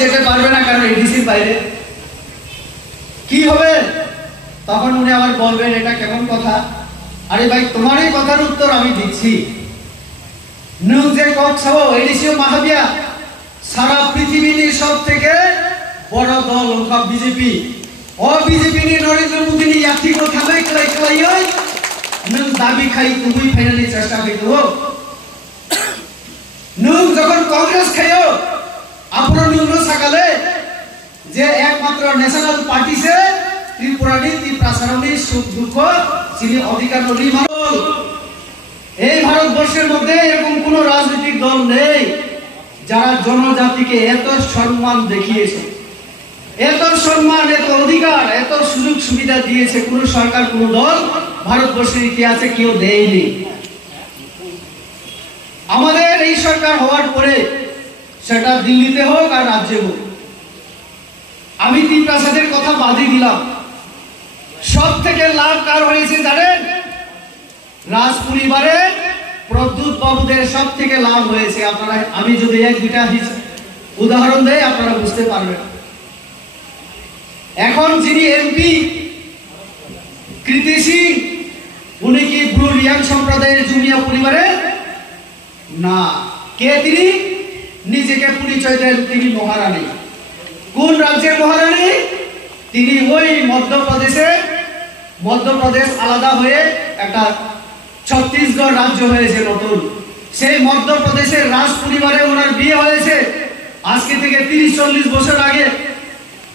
যেতে পারবে না, কারণ এডিসির বাইরে। কি হবে তখন উনি আবার বলবেন এটা কেমন কথা। আরে ভাই, তোমার এই কথার উত্তর আমি দিচ্ছি। নুং যে কক্সবো এডিসিও মাহাবিয়া সারা পৃথিবীর সব থেকে বড় দল ওখা বিজেপি ও বিজেপি নি নরেন্দ্র মোদী নি ইয়াতি को থামাই খাই নুং দাবি খাই তুমি ফাইনালি চেষ্টা করো। নুং যখন কংগ্রেস খাইও আপনার নুং সকালে যে একমাত্র ন্যাশনাল পার্টি সে ত্রিপুরানি ত্রিপ্রাসারণী সুখ দুঃখ যিনি অধিকার নদী মানুষ। এই ভারতবর্ষের মধ্যে এরকম কোন রাজনৈতিক দল নেই যারা জনজাতিকে এত সম্মান দেখিয়েছে, এত সম্মান, এত অধিকার, এত সুযোগ সুবিধা দিয়েছে। কোন সরকার, কোন দল ভারতবর্ষের ইতিহাসে কেউ দেয়নি। আমাদের এই সরকার হওয়ার পরে সেটা দিল্লিতে হোক আর রাজ্যে হোক, আমি ত্রিপ্রাসাদের কথা বাদই দিলাম, সব থেকে লাভ কার হয়েছে জানেন? রাজ পরিবারের প্রদ্যুৎ বাবুদের সব থেকে লাভ হয়েছে। আপনারা, আমি যদি এক দুটা উদাহরণ দেই আপনারা বুঝতে পারবেন। এখন যিনি এমপি কৃতি সিং, উনি কি ব্রু রিয়াং সম্প্রদায়ের জুমিয়া পরিবারের না? কে তিনি? নিজেকে পরিচয় দেন তিনি মহারানী। কোন রাজ্যের মহারানী? তিনি ওই মধ্যপ্রদেশ আলাদা হয়ে একটা ছত্তিশগড় রাজ্য হয়েছে নতুন, সেই মধ্যপ্রদেশের রাজ পরিবারে ওনার বিয়ে হয়েছে। আজকে থেকে 30-40 বছর আগে,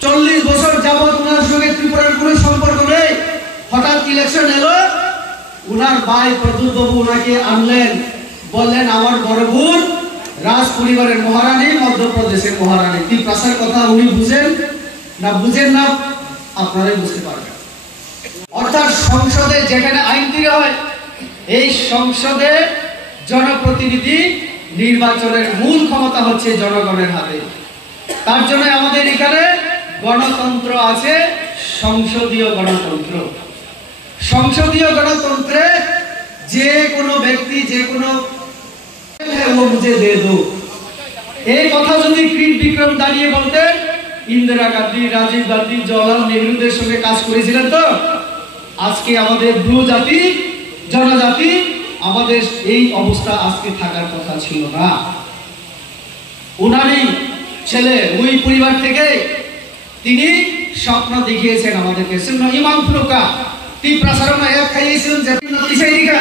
40 বছর যাবৎ ওনার সঙ্গে ত্রিপুরার কোনো সম্পর্ক নেই। হঠাৎ ইলেকশন এলো, ওনার ভাই প্রদ্যুৎ বাবু ওনাকে আনলেন, বললেন আমার বড় বোন রাজ পরিবারের মহারানী, মধ্যপ্রদেশের মহারানী। ত্রিপ্রাসার কথা উনি বুঝেন না আপনারাই বুঝতে পারবেন। অর্থাৎ সংসদে যেখানে আইন তৈরি হয়, এই সংসদে জনপ্রতিনিধি নির্বাচনের মূল ক্ষমতা হচ্ছে জনগণের হাতে। তার জন্য আমাদের এখানে গণতন্ত্র আছে, সংসদীয় গণতন্ত্র। সংসদীয় গণতন্ত্রে যে কোনো ব্যক্তি, যে কোনো মুঝে দে দো, এই কথা যদি কৃত বিক্রম দাঁড়িয়ে বলতেন, ইন্দিরা গান্ধী, রাজীব গান্ধী, জওহরলাল নেহরুদের সঙ্গে কাজ করেছিলেন, তো আজকে আমাদের ব্রু জাতি, জনজাতি, আমাদের এই অবস্থা আজকে থাকার কথা ছিল না। উনারই ছেলে ওই পরিবার থেকে তিনি স্বপ্ন দেখিয়েছেন আমাদেরকে। ইমাম ফুলুকা ত্রিপ্রাসারণ এক খাইয়েছিলেন যে নতিশাইরিকা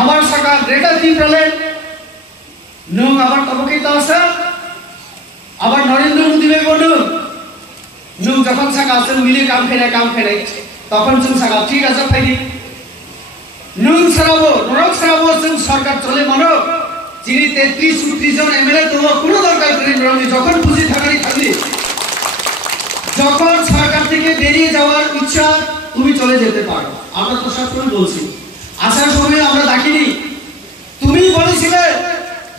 আবার সাকা রেটা ত্রিপ্রালেন নুং আবার তবকিত আসা আবার নরেন্দ্র মোদী বলুন নুং যখন সাকা আসেন মিলে কাম খেলে তখন जों সাকা ঠিক আছে ফাইদি নুং সারাবো নরক সারাবো जों সরকার চলে মানো যিনি 33-34 জন এমএলএ তো কোনো দরকার নেই, যখন খুশি থাকারই থাকলি, যখন সরকার থেকে বেরিয়ে যাওয়ার ইচ্ছা তুমি চলে যেতে পারো। আমরা তো সবসময় বলছি, আসার সময় আমরা ডাকিনি, তুমি বলেছিলে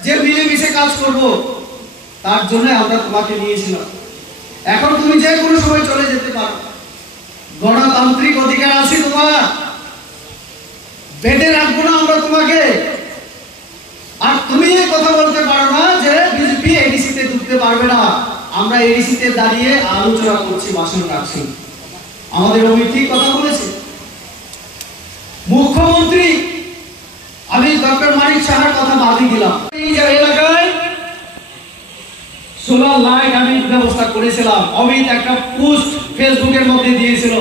যে মিলেমিশে কাজ করব, তার জন্য আমরা তোমাকে নিয়েছিলাম। এখন তুমি যে কোনো সময় চলে যেতে পারো, গণতান্ত্রিক অধিকার আছে তোমার, বেঁধে রাখবো না আমরা তোমাকে। আর তুমি এই কথা বলতে পারো না যে বিজেপি এডিসিতে ঢুকতে পারবে না। আমরা এডিসিতে দাঁড়িয়ে আলোচনা করছি, ভাষণ রাখছি, আমাদের অমিত কথা বলেছে। মুখ্যমন্ত্রী আমি ডক্টর মানিক সাহার কথা বাদই দিলাম। এই যে এলাকায় সোলার লাইট আমি ব্যবস্থা করেছিলাম। অমিত একটা পোস্ট ফেসবুকের মধ্যে দিয়েছিল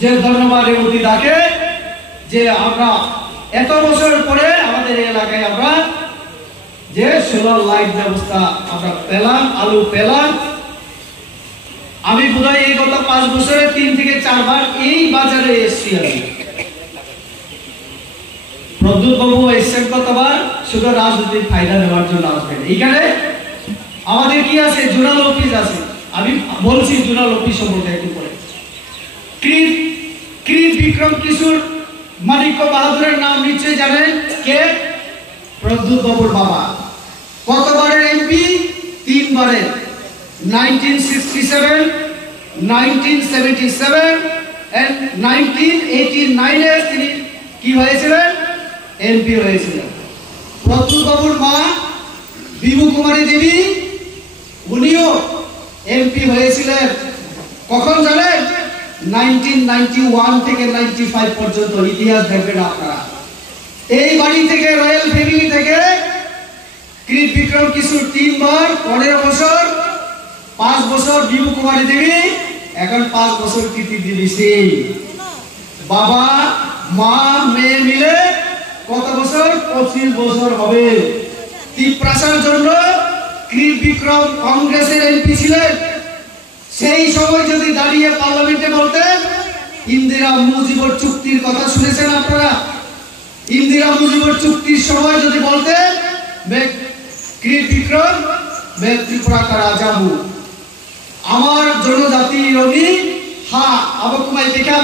যে ধন্যবাদ রেবতী দাকে, যে আমরা এত বছর পরে আমাদের এলাকায় আমরা যে সোলার লাইট ব্যবস্থা আমরা পেলাম, আলু পেলাম। আমি বোধহয় এই গত 5 বছরে 3 থেকে 4 বার এই বাজারে এসেছি। আমি প্রদ্যুৎ বাবু এসেছেন কতবার, শুধু রাজনৈতিক ফায়দা নেওয়ার জন্য আসবেন। এইখানে আমাদের কি আছে, জোনাল অফিস আছে। আমি বলছি জোনাল অফিস সম্পর্কে একটু পরে। কৃত বিক্রম কিশোর মানিক্য বাহাদুরের নাম নিশ্চয়ই জানেন, কে? প্রদ্যুৎ বাবুর বাবা। কতবারের এমপি? 3 বারের। 1967, 1977 and 1989 এ তিনি কি হয়েছিলেন? এমপি হয়েছিলেন। প্রদ্যুৎ বাবুর মা বিভু কুমারী দেবী, উনিও এমপি হয়েছিলেন কখন জানেন? 1991 থেকে 95 পর্যন্ত ইতিহাস দেখবেন আপনারা। এই বাড়ি থেকে, রয়্যাল ফ্যামিলি থেকে কৃপ বিক্রম কিশোর 3 বার 15 বছর, 5 বছর বিভু কুমারী দেবী, এখন 5 বছর কৃতি দেবী সিং। বাবা মা মেয়ে মিলে কত বছর? 25 বছর হবে। তিপ্রাসার জন্য কৃপ বিক্রম কংগ্রেসের এমপি ছিলেন। সেই সময় যদি দাঁড়িয়ে পার্লামেন্টে বলতেন, ইন্দিরা মুজিবর চুক্তির কথা শুনেছেন আপনারা? ইন্দিরা মুজিবর চুক্তির সময় যদি বলতেন, কৃপ বিক্রম ত্রিপুরা का राजा हूं, আমার জনজাতি রবি, হ্যাঁ, আবকুমাই দেখা